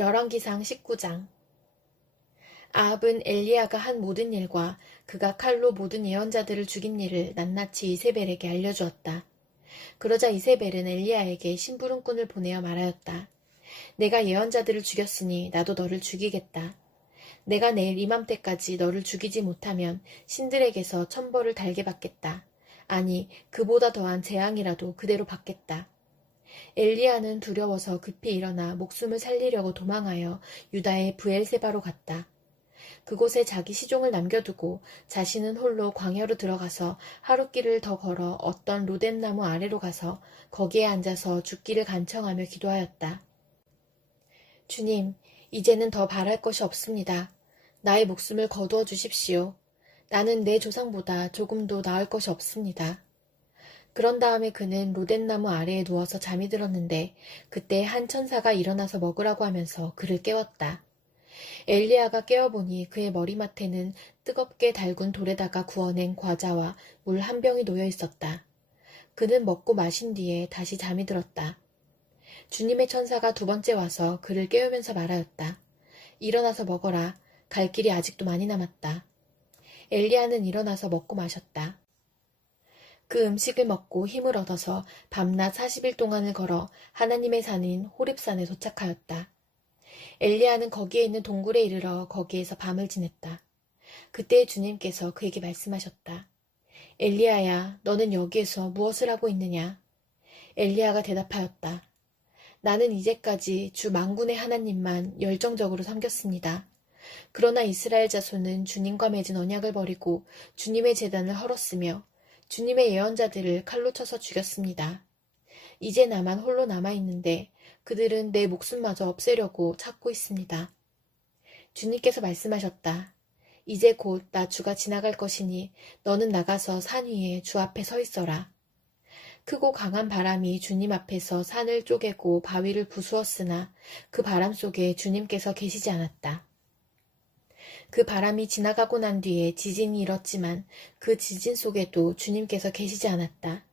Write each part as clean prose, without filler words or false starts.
열왕기상 19장. 아합은 엘리야가 한 모든 일과 그가 칼로 모든 예언자들을 죽인 일을 낱낱이 이세벨에게 알려주었다. 그러자 이세벨은 엘리야에게 심부름꾼을 보내어 말하였다. 내가 예언자들을 죽였으니 나도 너를 죽이겠다. 내가 내일 이맘때까지 너를 죽이지 못하면 신들에게서 천벌을 달게 받겠다. 아니, 그보다 더한 재앙이라도 그대로 받겠다. 엘리야는 두려워서 급히 일어나 목숨을 살리려고 도망하여 유다의 브엘세바로 갔다. 그곳에 자기 시종을 남겨두고 자신은 홀로 광야로 들어가서 하룻길을 더 걸어 어떤 로뎀나무 아래로 가서 거기에 앉아서 죽기를 간청하며 기도하였다. 주님, 이제는 더 바랄 것이 없습니다. 나의 목숨을 거두어 주십시오. 나는 내 조상보다 조금도 나을 것이 없습니다. 그런 다음에 그는 로뎀나무 아래에 누워서 잠이 들었는데 그때 한 천사가 일어나서 먹으라고 하면서 그를 깨웠다. 엘리야가 깨어보니 그의 머리맡에는 뜨겁게 달군 돌에다가 구워낸 과자와 물 한 병이 놓여 있었다. 그는 먹고 마신 뒤에 다시 잠이 들었다. 주님의 천사가 두 번째 와서 그를 깨우면서 말하였다. 일어나서 먹어라. 갈 길이 아직도 많이 남았다. 엘리야는 일어나서 먹고 마셨다. 그 음식을 먹고 힘을 얻어서 밤낮 40일 동안을 걸어 하나님의 산인 호렙산에 도착하였다. 엘리야는 거기에 있는 동굴에 이르러 거기에서 밤을 지냈다. 그때 주님께서 그에게 말씀하셨다. 엘리야야, 너는 여기에서 무엇을 하고 있느냐? 엘리야가 대답하였다. 나는 이제까지 주 만군의 하나님만 열정적으로 섬겼습니다. 그러나 이스라엘 자손은 주님과 맺은 언약을 버리고 주님의 제단을 헐었으며 주님의 예언자들을 칼로 쳐서 죽였습니다. 이제 나만 홀로 남아있는데 그들은 내 목숨마저 없애려고 찾고 있습니다. 주님께서 말씀하셨다. 이제 곧 나 주가 지나갈 것이니 너는 나가서 산 위에 주 앞에 서 있어라. 크고 강한 바람이 주님 앞에서 산을 쪼개고 바위를 부수었으나 그 바람 속에 주님께서 계시지 않았다. 그 바람이 지나가고 난 뒤에 지진이 일었지만 그 지진 속에도 주님께서 계시지 않았다.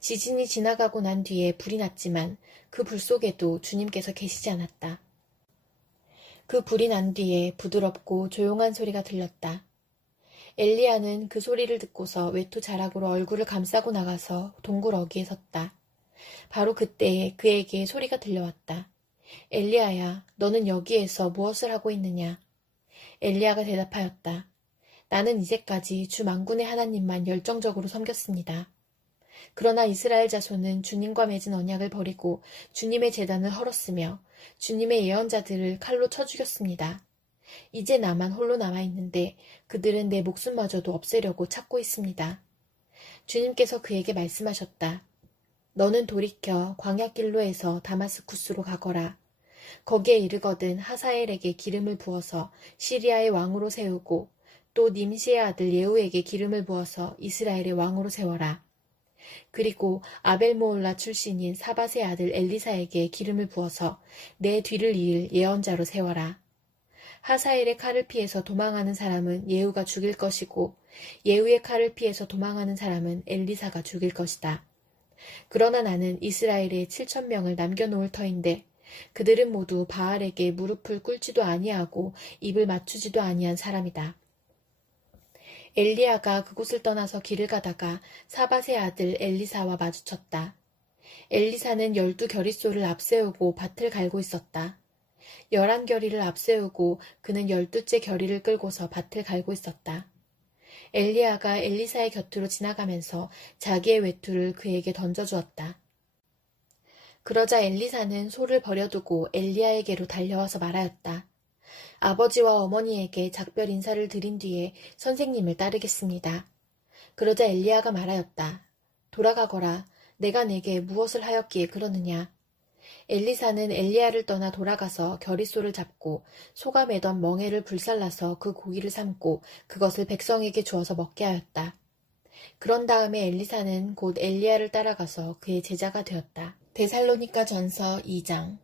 지진이 지나가고 난 뒤에 불이 났지만 그 불 속에도 주님께서 계시지 않았다. 그 불이 난 뒤에 부드럽고 조용한 소리가 들렸다. 엘리야는 그 소리를 듣고서 외투 자락으로 얼굴을 감싸고 나가서 동굴 어귀에 섰다. 바로 그때에 그에게 소리가 들려왔다. 엘리야야, 너는 여기에서 무엇을 하고 있느냐? 엘리야가 대답하였다. 나는 이제까지 주 만군의 하나님만 열정적으로 섬겼습니다. 그러나 이스라엘 자손은 주님과 맺은 언약을 버리고 주님의 제단을 헐었으며 주님의 예언자들을 칼로 쳐 죽였습니다. 이제 나만 홀로 남아있는데 그들은 내 목숨마저도 없애려고 찾고 있습니다. 주님께서 그에게 말씀하셨다. 너는 돌이켜 광야길로 해서 다마스쿠스로 가거라. 거기에 이르거든 하사엘에게 기름을 부어서 시리아의 왕으로 세우고 또 님시의 아들 예후에게 기름을 부어서 이스라엘의 왕으로 세워라. 그리고 아벨모올라 출신인 사밧의 아들 엘리사에게 기름을 부어서 내 뒤를 이을 예언자로 세워라. 하사엘의 칼을 피해서 도망하는 사람은 예후가 죽일 것이고 예후의 칼을 피해서 도망하는 사람은 엘리사가 죽일 것이다. 그러나 나는 이스라엘에 7,000명을 남겨놓을 터인데 그들은 모두 바알에게 무릎을 꿇지도 아니하고 입을 맞추지도 아니한 사람이다. 엘리야가 그곳을 떠나서 길을 가다가 사밧의 아들 엘리사와 마주쳤다. 엘리사는 12겨릿소를 앞세우고 밭을 갈고 있었다. 11겨리를 앞세우고 그는 12째 겨리를 끌고서 밭을 갈고 있었다. 엘리야가 엘리사의 곁으로 지나가면서 자기의 외투를 그에게 던져주었다. 그러자 엘리사는 소를 버려두고 엘리야에게로 달려와서 말하였다. 아버지와 어머니에게 작별 인사를 드린 뒤에 선생님을 따르겠습니다. 그러자 엘리야가 말하였다. 돌아가거라. 내가 내게 무엇을 하였기에 그러느냐. 엘리사는 엘리야를 떠나 돌아가서 겨릿소를 잡고 소가 매던 멍에를 불살라서 그 고기를 삶고 그것을 백성에게 주어서 먹게 하였다. 그런 다음에 엘리사는 곧 엘리야를 따라가서 그의 제자가 되었다. 데살로니가 전서 2장.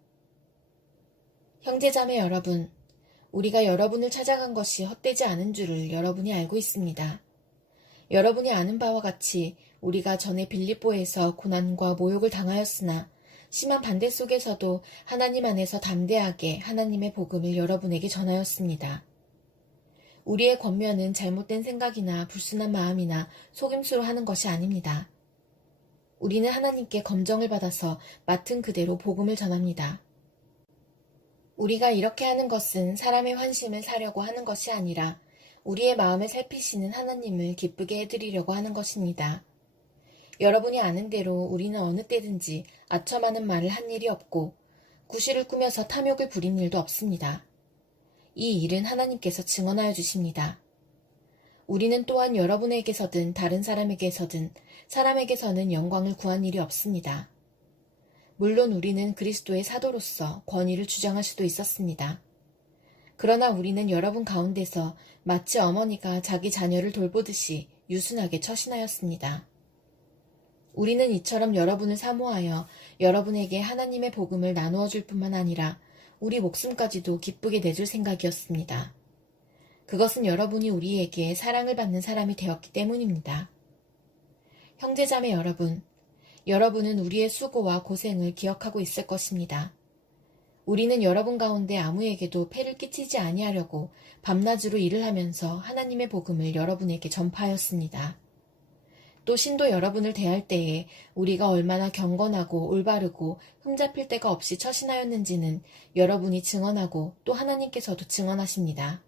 형제자매 여러분, 우리가 여러분을 찾아간 것이 헛되지 않은 줄을 여러분이 알고 있습니다. 여러분이 아는 바와 같이 우리가 전에 빌립보에서 고난과 모욕을 당하였으나 심한 반대 속에서도 하나님 안에서 담대하게 하나님의 복음을 여러분에게 전하였습니다. 우리의 권면은 잘못된 생각이나 불순한 마음이나 속임수로 하는 것이 아닙니다. 우리는 하나님께 검정을 받아서 맡은 그대로 복음을 전합니다. 우리가 이렇게 하는 것은 사람의 환심을 사려고 하는 것이 아니라 우리의 마음을 살피시는 하나님을 기쁘게 해드리려고 하는 것입니다. 여러분이 아는 대로 우리는 어느 때든지 아첨하는 말을 한 일이 없고 구실을 꾸며서 탐욕을 부린 일도 없습니다. 이 일은 하나님께서 증언하여 주십니다. 우리는 또한 여러분에게서든 다른 사람에게서든 사람에게서는 영광을 구한 일이 없습니다. 물론 우리는 그리스도의 사도로서 권위를 주장할 수도 있었습니다. 그러나 우리는 여러분 가운데서 마치 어머니가 자기 자녀를 돌보듯이 유순하게 처신하였습니다. 우리는 이처럼 여러분을 사모하여 여러분에게 하나님의 복음을 나누어 줄 뿐만 아니라 우리 목숨까지도 기쁘게 내줄 생각이었습니다. 그것은 여러분이 우리에게 사랑을 받는 사람이 되었기 때문입니다. 형제자매 여러분, 여러분은 우리의 수고와 고생을 기억하고 있을 것입니다. 우리는 여러분 가운데 아무에게도 폐를 끼치지 아니하려고 밤낮으로 일을 하면서 하나님의 복음을 여러분에게 전파하였습니다. 또 신도 여러분을 대할 때에 우리가 얼마나 경건하고 올바르고 흠잡힐 데가 없이 처신하였는지는 여러분이 증언하고 또 하나님께서도 증언하십니다.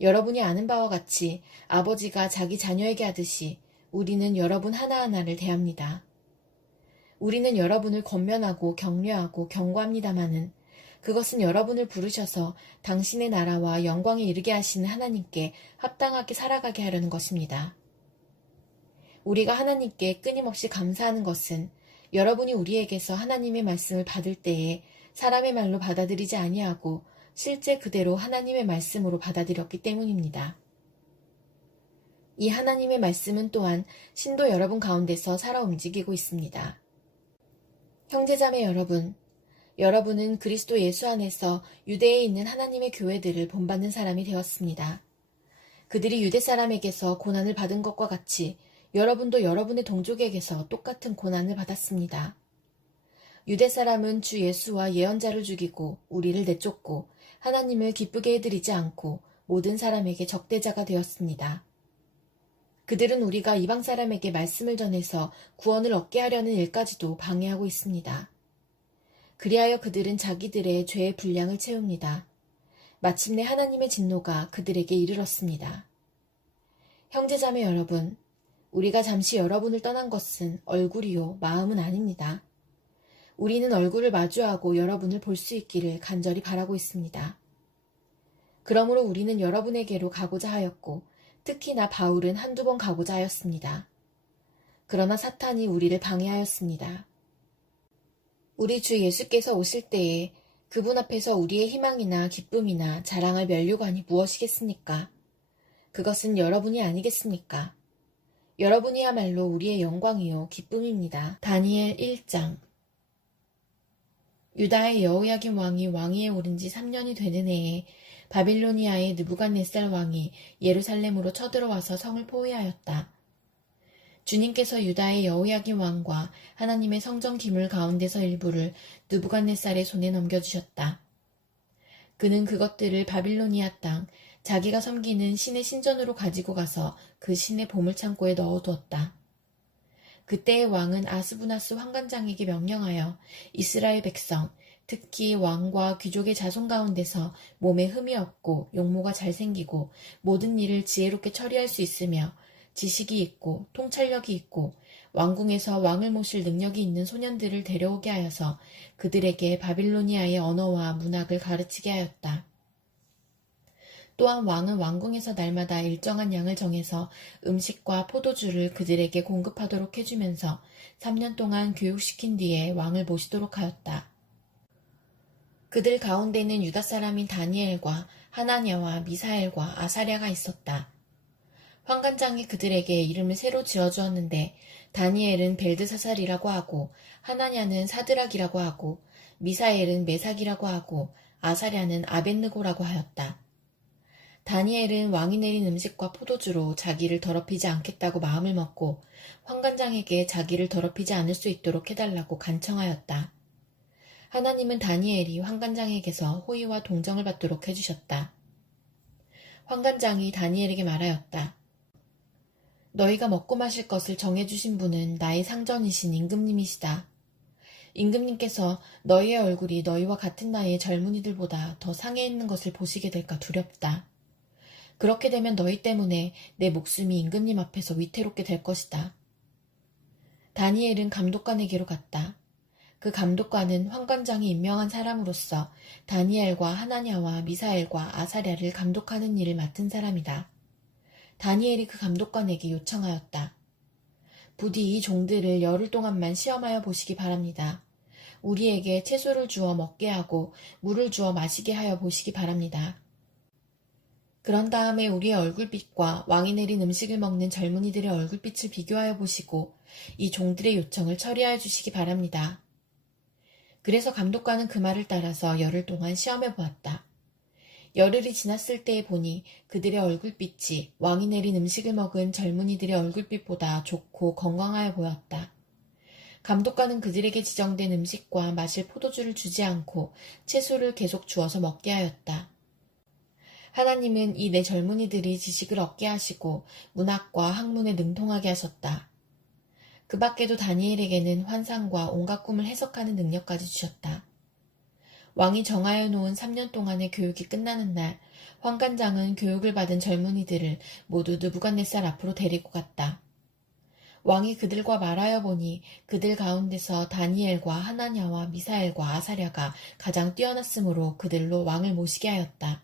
여러분이 아는 바와 같이 아버지가 자기 자녀에게 하듯이 우리는 여러분 하나하나를 대합니다. 우리는 여러분을 권면하고 격려하고 경고합니다마는 그것은 여러분을 부르셔서 당신의 나라와 영광에 이르게 하시는 하나님께 합당하게 살아가게 하려는 것입니다. 우리가 하나님께 끊임없이 감사하는 것은 여러분이 우리에게서 하나님의 말씀을 받을 때에 사람의 말로 받아들이지 아니하고 실제 그대로 하나님의 말씀으로 받아들였기 때문입니다. 이 하나님의 말씀은 또한 신도 여러분 가운데서 살아 움직이고 있습니다. 형제자매 여러분, 여러분은 그리스도 예수 안에서 유대에 있는 하나님의 교회들을 본받는 사람이 되었습니다. 그들이 유대 사람에게서 고난을 받은 것과 같이 여러분도 여러분의 동족에게서 똑같은 고난을 받았습니다. 유대 사람은 주 예수와 예언자를 죽이고 우리를 내쫓고 하나님을 기쁘게 해드리지 않고 모든 사람에게 적대자가 되었습니다. 그들은 우리가 이방 사람에게 말씀을 전해서 구원을 얻게 하려는 일까지도 방해하고 있습니다. 그리하여 그들은 자기들의 죄의 분량을 채웁니다. 마침내 하나님의 진노가 그들에게 이르렀습니다. 형제자매 여러분, 우리가 잠시 여러분을 떠난 것은 얼굴이요 마음은 아닙니다. 우리는 얼굴을 마주하고 여러분을 볼 수 있기를 간절히 바라고 있습니다. 그러므로 우리는 여러분에게로 가고자 하였고 특히나 바울은 한두 번 가고자 하였습니다. 그러나 사탄이 우리를 방해하였습니다. 우리 주 예수께서 오실 때에 그분 앞에서 우리의 희망이나 기쁨이나 자랑할 면류관이 무엇이겠습니까? 그것은 여러분이 아니겠습니까? 여러분이야말로 우리의 영광이요 기쁨입니다. 다니엘 1장. 유다의 여호야김 왕이 왕위에 오른 지 3년이 되는 해에 바빌로니아의 느부갓네살 왕이 예루살렘으로 쳐들어와서 성을 포위하였다. 주님께서 유다의 여호야김 왕과 하나님의 성전 기물 가운데서 일부를 느부갓네살의 손에 넘겨주셨다. 그는 그것들을 바빌로니아 땅 자기가 섬기는 신의 신전으로 가지고 가서 그 신의 보물창고에 넣어두었다. 그때의 왕은 아스부나스 환관장에게 명령하여 이스라엘 백성, 특히 왕과 귀족의 자손 가운데서 몸에 흠이 없고 용모가 잘생기고 모든 일을 지혜롭게 처리할 수 있으며 지식이 있고 통찰력이 있고 왕궁에서 왕을 모실 능력이 있는 소년들을 데려오게 하여서 그들에게 바빌로니아의 언어와 문학을 가르치게 하였다. 또한 왕은 왕궁에서 날마다 일정한 양을 정해서 음식과 포도주를 그들에게 공급하도록 해주면서 3년 동안 교육시킨 뒤에 왕을 모시도록 하였다. 그들 가운데는 유다 사람인 다니엘과 하나냐와 미사엘과 아사랴가 있었다. 환관장이 그들에게 이름을 새로 지어주었는데 다니엘은 벨드사살이라고 하고 하나냐는 사드락이라고 하고 미사엘은 메삭이라고 하고 아사랴는 아벳느고라고 하였다. 다니엘은 왕이 내린 음식과 포도주로 자기를 더럽히지 않겠다고 마음을 먹고 환관장에게 자기를 더럽히지 않을 수 있도록 해달라고 간청하였다. 하나님은 다니엘이 환관장에게서 호의와 동정을 받도록 해주셨다. 환관장이 다니엘에게 말하였다. 너희가 먹고 마실 것을 정해주신 분은 나의 상전이신 임금님이시다. 임금님께서 너희의 얼굴이 너희와 같은 나이의 젊은이들보다 더 상해 있는 것을 보시게 될까 두렵다. 그렇게 되면 너희 때문에 내 목숨이 임금님 앞에서 위태롭게 될 것이다. 다니엘은 감독관에게로 갔다. 그 감독관은 환관장이 임명한 사람으로서 다니엘과 하나냐와 미사엘과 아사랴를 감독하는 일을 맡은 사람이다. 다니엘이 그 감독관에게 요청하였다. 부디 이 종들을 열흘 동안만 시험하여 보시기 바랍니다. 우리에게 채소를 주어 먹게 하고 물을 주어 마시게 하여 보시기 바랍니다. 그런 다음에 우리의 얼굴빛과 왕이 내린 음식을 먹는 젊은이들의 얼굴빛을 비교하여 보시고 이 종들의 요청을 처리하여 주시기 바랍니다. 그래서 감독관은 그 말을 따라서 열흘 동안 시험해 보았다. 열흘이 지났을 때에 보니 그들의 얼굴빛이 왕이 내린 음식을 먹은 젊은이들의 얼굴빛보다 좋고 건강하여 보였다. 감독관은 그들에게 지정된 음식과 마실 포도주를 주지 않고 채소를 계속 주어서 먹게 하였다. 하나님은 이 네 젊은이들이 지식을 얻게 하시고 문학과 학문에 능통하게 하셨다. 그 밖에도 다니엘에게는 환상과 온갖 꿈을 해석하는 능력까지 주셨다. 왕이 정하여 놓은 3년 동안의 교육이 끝나는 날, 환관장은 교육을 받은 젊은이들을 모두 느부갓네살 앞으로 데리고 갔다. 왕이 그들과 말하여 보니 그들 가운데서 다니엘과 하나냐와 미사엘과 아사랴가 가장 뛰어났으므로 그들로 왕을 모시게 하였다.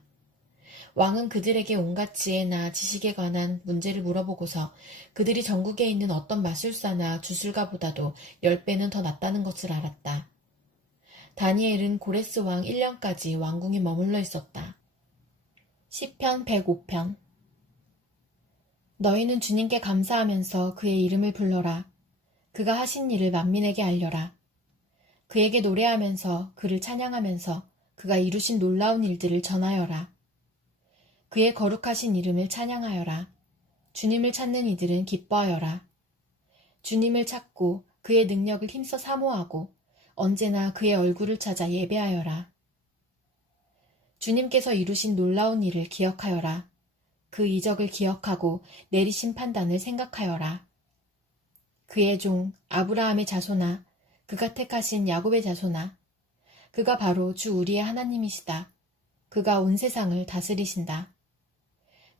왕은 그들에게 온갖 지혜나 지식에 관한 문제를 물어보고서 그들이 전국에 있는 어떤 마술사나 주술가보다도 10배는 더 낫다는 것을 알았다. 다니엘은 고레스 왕 1년까지 왕궁에 머물러 있었다. 시편 105편. 너희는 주님께 감사하면서 그의 이름을 불러라. 그가 하신 일을 만민에게 알려라. 그에게 노래하면서 그를 찬양하면서 그가 이루신 놀라운 일들을 전하여라. 그의 거룩하신 이름을 찬양하여라. 주님을 찾는 이들은 기뻐하여라. 주님을 찾고 그의 능력을 힘써 사모하고 언제나 그의 얼굴을 찾아 예배하여라. 주님께서 이루신 놀라운 일을 기억하여라. 그 이적을 기억하고 내리신 판단을 생각하여라. 그의 종 아브라함의 자손아, 그가 택하신 야곱의 자손아, 그가 바로 주 우리의 하나님이시다. 그가 온 세상을 다스리신다.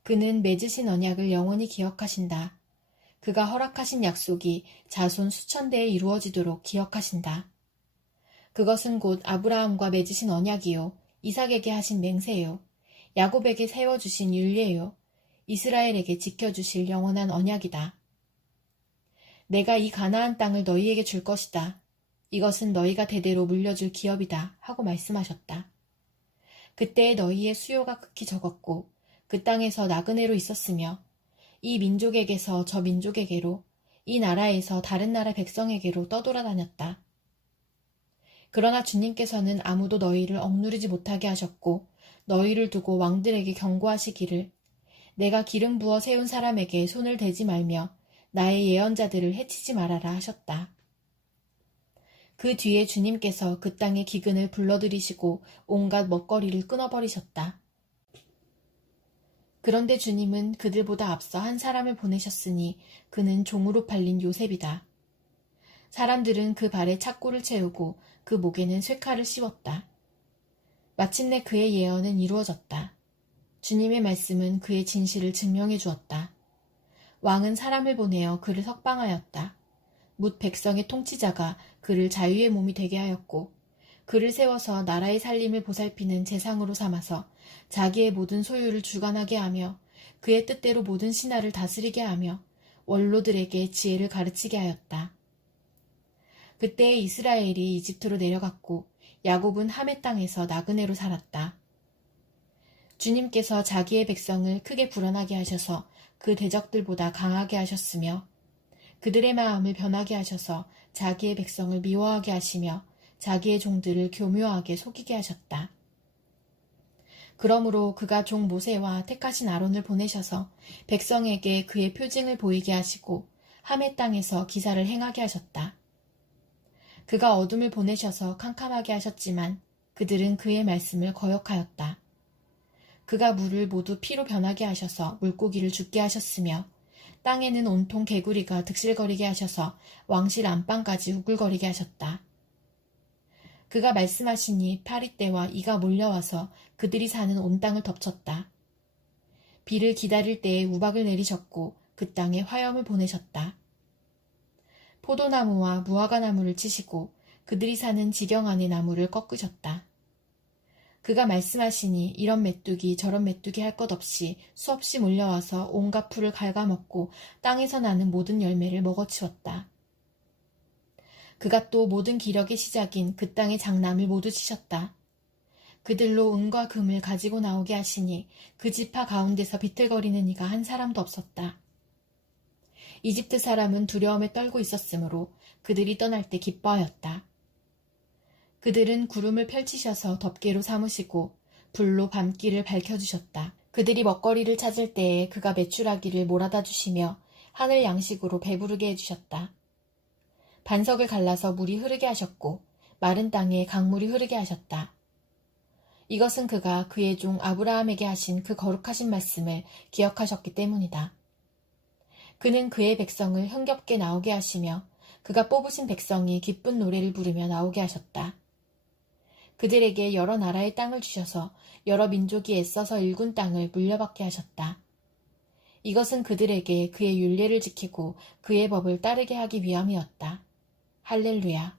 그는 맺으신 언약을 영원히 기억하신다. 그가 허락하신 약속이 자손 수천 대에 이루어지도록 기억하신다. 그것은 곧 아브라함과 맺으신 언약이요, 이삭에게 하신 맹세요, 야곱에게 세워주신 율례요, 이스라엘에게 지켜주실 영원한 언약이다. 내가 이 가나안 땅을 너희에게 줄 것이다. 이것은 너희가 대대로 물려줄 기업이다. 하고 말씀하셨다. 그때에 너희의 수요가 극히 적었고 그 땅에서 나그네로 있었으며 이 민족에게서 저 민족에게로, 이 나라에서 다른 나라 백성에게로 떠돌아다녔다. 그러나 주님께서는 아무도 너희를 억누르지 못하게 하셨고 너희를 두고 왕들에게 경고하시기를 내가 기름 부어 세운 사람에게 손을 대지 말며 나의 예언자들을 해치지 말아라 하셨다. 그 뒤에 주님께서 그 땅의 기근을 불러들이시고 온갖 먹거리를 끊어버리셨다. 그런데 주님은 그들보다 앞서 한 사람을 보내셨으니 그는 종으로 팔린 요셉이다. 사람들은 그 발에 착고를 채우고 그 목에는 쇠칼을 씌웠다. 마침내 그의 예언은 이루어졌다. 주님의 말씀은 그의 진실을 증명해 주었다. 왕은 사람을 보내어 그를 석방하였다. 뭇 백성의 통치자가 그를 자유의 몸이 되게 하였고 그를 세워서 나라의 살림을 보살피는 재상으로 삼아서 자기의 모든 소유를 주관하게 하며 그의 뜻대로 모든 신하를 다스리게 하며 원로들에게 지혜를 가르치게 하였다. 그때 이스라엘이 이집트로 내려갔고 야곱은 함의 땅에서 나그네로 살았다. 주님께서 자기의 백성을 크게 불어나게 하셔서 그 대적들보다 강하게 하셨으며 그들의 마음을 변하게 하셔서 자기의 백성을 미워하게 하시며 자기의 종들을 교묘하게 속이게 하셨다. 그러므로 그가 종 모세와 택하신 아론을 보내셔서 백성에게 그의 표징을 보이게 하시고 함의 땅에서 기사를 행하게 하셨다. 그가 어둠을 보내셔서 캄캄하게 하셨지만 그들은 그의 말씀을 거역하였다. 그가 물을 모두 피로 변하게 하셔서 물고기를 죽게 하셨으며 땅에는 온통 개구리가 득실거리게 하셔서 왕실 안방까지 우글거리게 하셨다. 그가 말씀하시니 파리떼와 이가 몰려와서 그들이 사는 온 땅을 덮쳤다. 비를 기다릴 때에 우박을 내리셨고 그 땅에 화염을 보내셨다. 포도나무와 무화과나무를 치시고 그들이 사는 지경 안의 나무를 꺾으셨다. 그가 말씀하시니 이런 메뚜기 저런 메뚜기 할 것 없이 수없이 몰려와서 온갖 풀을 갉아먹고 땅에서 나는 모든 열매를 먹어치웠다. 그가 또 모든 기력의 시작인 그 땅의 장남을 모두 치셨다. 그들로 은과 금을 가지고 나오게 하시니 그 지파 가운데서 비틀거리는 이가 한 사람도 없었다. 이집트 사람은 두려움에 떨고 있었으므로 그들이 떠날 때 기뻐하였다. 그들은 구름을 펼치셔서 덮개로 삼으시고 불로 밤길을 밝혀주셨다. 그들이 먹거리를 찾을 때에 그가 메추라기를 몰아다 주시며 하늘 양식으로 배부르게 해주셨다. 반석을 갈라서 물이 흐르게 하셨고 마른 땅에 강물이 흐르게 하셨다. 이것은 그가 그의 종 아브라함에게 하신 그 거룩하신 말씀을 기억하셨기 때문이다. 그는 그의 백성을 흥겹게 나오게 하시며 그가 뽑으신 백성이 기쁜 노래를 부르며 나오게 하셨다. 그들에게 여러 나라의 땅을 주셔서 여러 민족이 애써서 일군 땅을 물려받게 하셨다. 이것은 그들에게 그의 율례를 지키고 그의 법을 따르게 하기 위함이었다. 할렐루야.